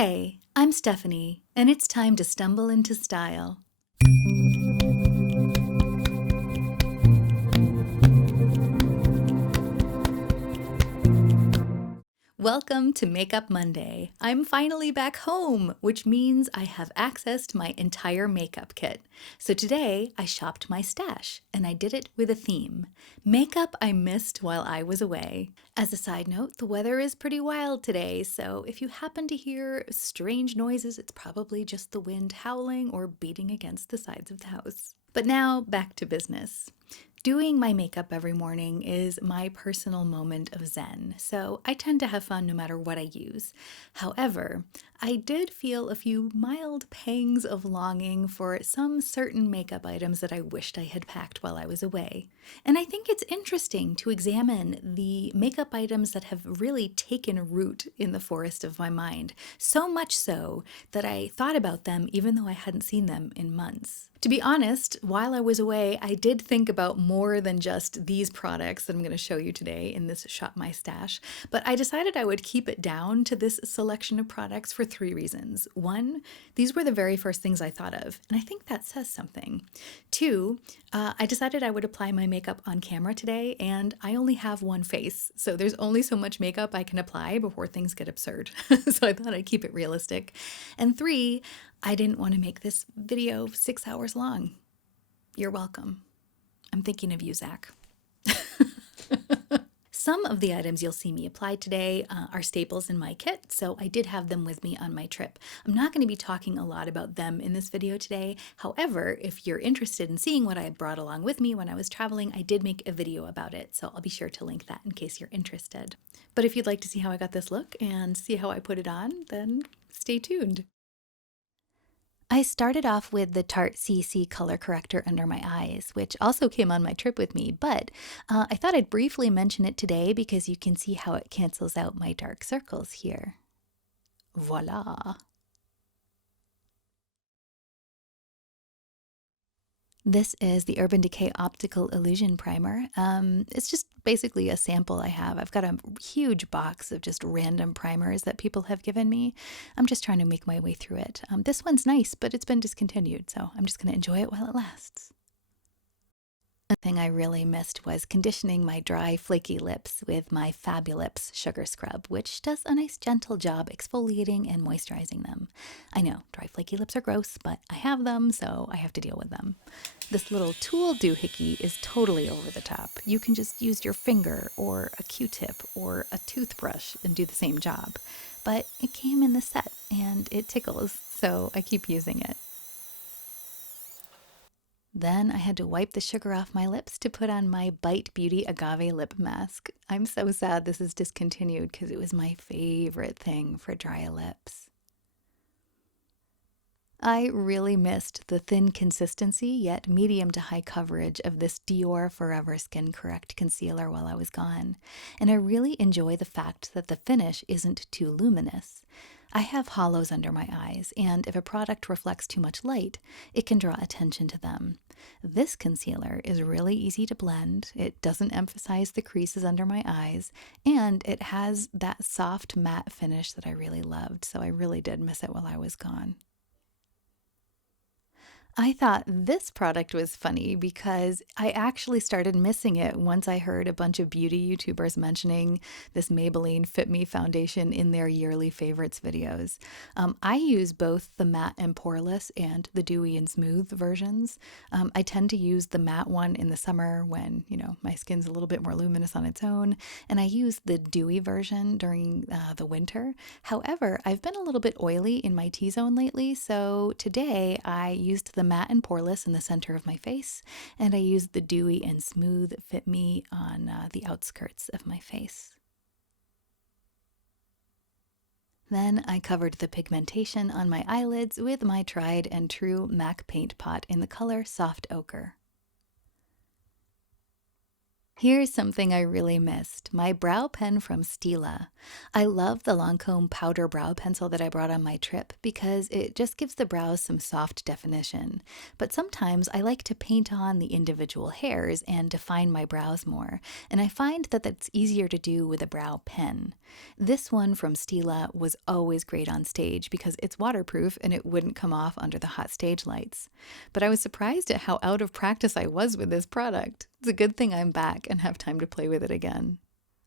Hey, I'm Stephanie, and it's time to stumble into style. Welcome to Makeup Monday. I'm finally back home, which means I have access to my entire makeup kit. So today I shopped my stash, and I did it with a theme: makeup I missed while I was away. As a side note, the weather is pretty wild today, so if you happen to hear strange noises, it's probably just the wind howling or beating against the sides of the house. But now back to business. Doing my makeup every morning is my personal moment of zen, so I tend to have fun no matter what I use. However, I did feel a few mild pangs of longing for some certain makeup items that I wished I had packed while I was away. And I think it's interesting to examine the makeup items that have really taken root in the forest of my mind, so much so that I thought about them even though I hadn't seen them in months. To be honest, while I was away, I did think about more than just these products that I'm going to show you today in this Shop My Stash, but I decided I would keep it down to this selection of products for 3 reasons. 1, these were the very first things I thought of, and I think that says something. 2, I decided I would apply my makeup on camera today, and I only have one face, so there's only so much makeup I can apply before things get absurd. So I thought I'd keep it realistic. And 3, I didn't want to make this video 6 hours long. You're welcome. I'm thinking of you, Zach. Some of the items you'll see me apply today are staples in my kit, so I did have them with me on my trip. I'm not going to be talking a lot about them in this video today. However, if you're interested in seeing what I brought along with me when I was traveling, I did make a video about it, so I'll be sure to link that in case you're interested. But if you'd like to see how I got this look and see how I put it on, then stay tuned. I started off with the Tarte CC color corrector under my eyes, which also came on my trip with me, but I thought I'd briefly mention it today because you can see how it cancels out my dark circles here. Voila! This is the Urban Decay Optical Illusion Primer. It's just basically a sample I have. I've got a huge box of just random primers that people have given me. I'm just trying to make my way through it. This one's nice, but it's been discontinued, so I'm just going to enjoy it while it lasts. The thing I really missed was conditioning my dry, flaky lips with my Fabulips sugar scrub, which does a nice gentle job exfoliating and moisturizing them. I know, dry, flaky lips are gross, but I have them, so I have to deal with them. This little tool doohickey is totally over the top. You can just use your finger or a Q-tip or a toothbrush and do the same job. But it came in the set and it tickles, so I keep using it. Then I had to wipe the sugar off my lips to put on my Bite Beauty Agave lip mask. I'm so sad this is discontinued because it was my favorite thing for dry lips. I really missed the thin consistency yet medium to high coverage of this Dior Forever Skin Correct concealer while I was gone, and I really enjoy the fact that the finish isn't too luminous. I have hollows under my eyes, and if a product reflects too much light, it can draw attention to them. This concealer is really easy to blend, it doesn't emphasize the creases under my eyes, and it has that soft matte finish that I really loved, so I really did miss it while I was gone. I thought this product was funny because I actually started missing it once I heard a bunch of beauty YouTubers mentioning this Maybelline Fit Me Foundation in their yearly favorites videos. I use both the matte and poreless and the dewy and smooth versions. I tend to use the matte one in the summer when, my skin's a little bit more luminous on its own, and I use the dewy version during the winter. However, I've been a little bit oily in my T-zone lately, so today I used the matte and poreless in the center of my face, and I used the dewy and smooth Fit Me on the outskirts of my face. Then I covered the pigmentation on my eyelids with my tried and true MAC paint pot in the color Soft Ochre. Here's something I really missed, my brow pen from Stila. I love the Lancome powder brow pencil that I brought on my trip because it just gives the brows some soft definition. But sometimes I like to paint on the individual hairs and define my brows more, and I find that that's easier to do with a brow pen. This one from Stila was always great on stage because it's waterproof and it wouldn't come off under the hot stage lights. But I was surprised at how out of practice I was with this product. It's a good thing I'm back and have time to play with it again.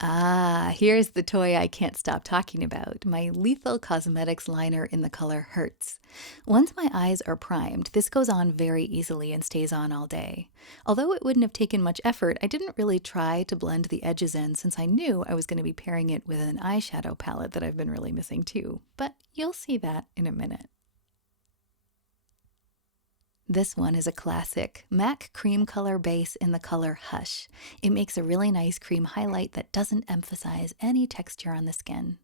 Ah, here's the toy I can't stop talking about, my Lethal Cosmetics liner in the color Hertz. Once my eyes are primed, this goes on very easily and stays on all day. Although it wouldn't have taken much effort, I didn't really try to blend the edges in since I knew I was going to be pairing it with an eyeshadow palette that I've been really missing too. But you'll see that in a minute. This one is a classic, MAC cream color base in the color Hush. It makes a really nice cream highlight that doesn't emphasize any texture on the skin.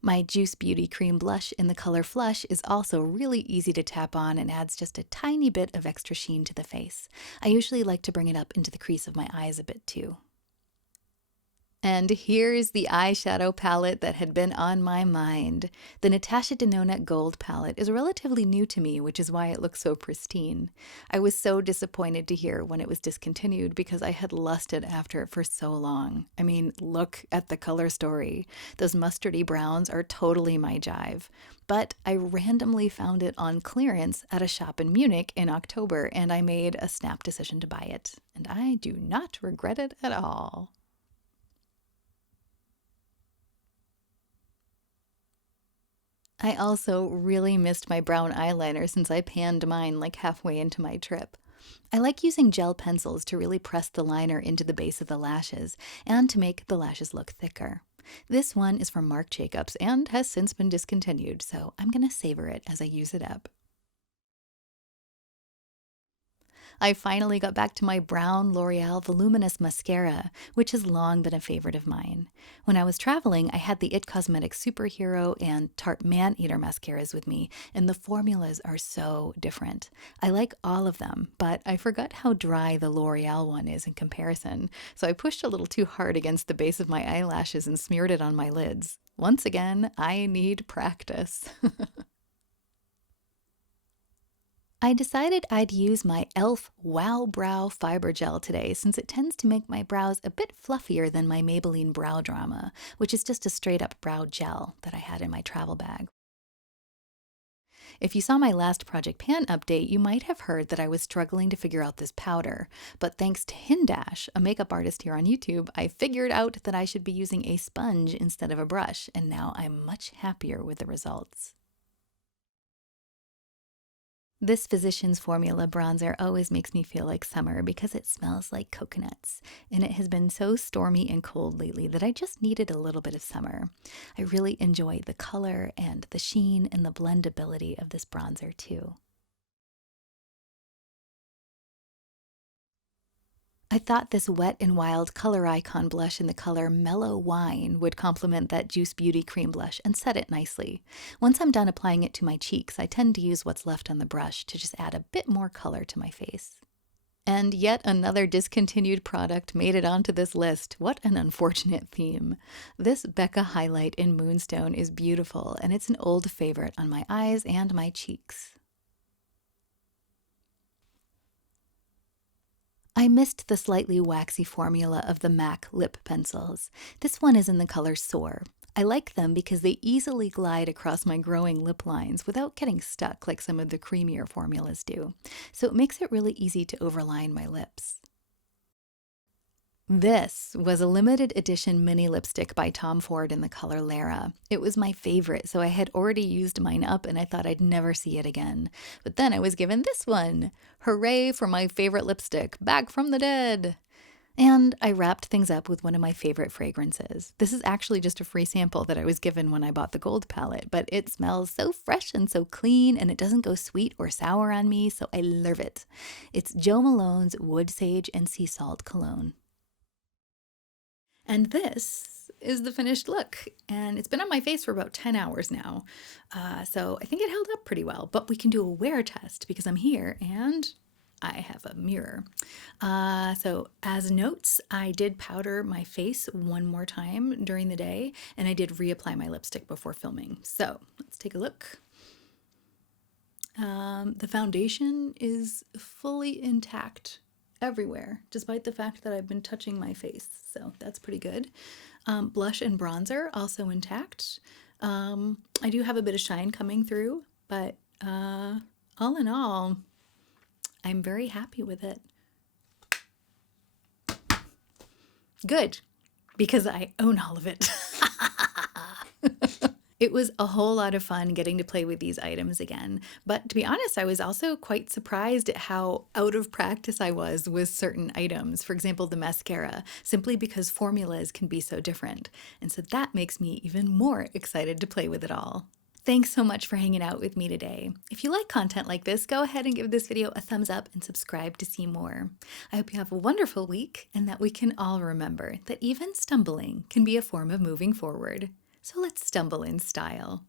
My Juice Beauty Cream Blush in the color Flush is also really easy to tap on and adds just a tiny bit of extra sheen to the face. I usually like to bring it up into the crease of my eyes a bit too. And here's the eyeshadow palette that had been on my mind. The Natasha Denona Gold palette is relatively new to me, which is why it looks so pristine. I was so disappointed to hear when it was discontinued because I had lusted after it for so long. I mean, look at the color story. Those mustardy browns are totally my jive. But I randomly found it on clearance at a shop in Munich in October, and I made a snap decision to buy it. And I do not regret it at all. I also really missed my brown eyeliner since I panned mine like halfway into my trip. I like using gel pencils to really press the liner into the base of the lashes and to make the lashes look thicker. This one is from Marc Jacobs and has since been discontinued, so I'm going to savor it as I use it up. I finally got back to my brown L'Oreal Voluminous Mascara, which has long been a favorite of mine. When I was traveling, I had the IT Cosmetics Superhero and Tarte Man-Eater mascaras with me, and the formulas are so different. I like all of them, but I forgot how dry the L'Oreal one is in comparison, so I pushed a little too hard against the base of my eyelashes and smeared it on my lids. Once again, I need practice. I decided I'd use my e.l.f. Wow Brow Fiber Gel today since it tends to make my brows a bit fluffier than my Maybelline Brow Drama, which is just a straight up brow gel that I had in my travel bag. If you saw my last Project Pan update, you might have heard that I was struggling to figure out this powder, but thanks to Hindash, a makeup artist here on YouTube, I figured out that I should be using a sponge instead of a brush, and now I'm much happier with the results. This Physicians Formula bronzer always makes me feel like summer because it smells like coconuts, and it has been so stormy and cold lately that I just needed a little bit of summer. I really enjoy the color and the sheen and the blendability of this bronzer too. I thought this Wet n Wild Coloricon blush in the color Mellow Wine would complement that Juice Beauty cream blush and set it nicely. Once I'm done applying it to my cheeks, I tend to use what's left on the brush to just add a bit more color to my face. And yet another discontinued product made it onto this list. What an unfortunate theme. This Becca highlight in Moonstone is beautiful, and it's an old favorite on my eyes and my cheeks. I missed the slightly waxy formula of the MAC lip pencils. This one is in the color Soar. I like them because they easily glide across my growing lip lines without getting stuck like some of the creamier formulas do. So it makes it really easy to overline my lips. This was a limited edition mini lipstick by Tom Ford in the color Lara. It was my favorite, so I had already used mine up and I thought I'd never see it again. But then I was given this one. Hooray for my favorite lipstick, back from the dead! And I wrapped things up with one of my favorite fragrances. This is actually just a free sample that I was given when I bought the gold palette, but it smells so fresh and so clean, and it doesn't go sweet or sour on me, so I love it. It's Jo Malone's Wood Sage and Sea Salt Cologne. And this is the finished look, and it's been on my face for about 10 hours now, so I think it held up pretty well, but we can do a wear test because I'm here and I have a mirror. So as notes, I did powder my face one more time during the day, and I did reapply my lipstick before filming. So let's take a look. The foundation is fully intact everywhere, despite the fact that I've been touching my face. So that's pretty good. Blush and bronzer also intact. I do have a bit of shine coming through, but all in all, I'm very happy with it. Good, because I own all of it. It was a whole lot of fun getting to play with these items again, but to be honest, I was also quite surprised at how out of practice I was with certain items. For example, the mascara, simply because formulas can be so different. And so that makes me even more excited to play with it all. Thanks so much for hanging out with me today. If you like content like this, go ahead and give this video a thumbs up and subscribe to see more. I hope you have a wonderful week and that we can all remember that even stumbling can be a form of moving forward. So let's stumble in style.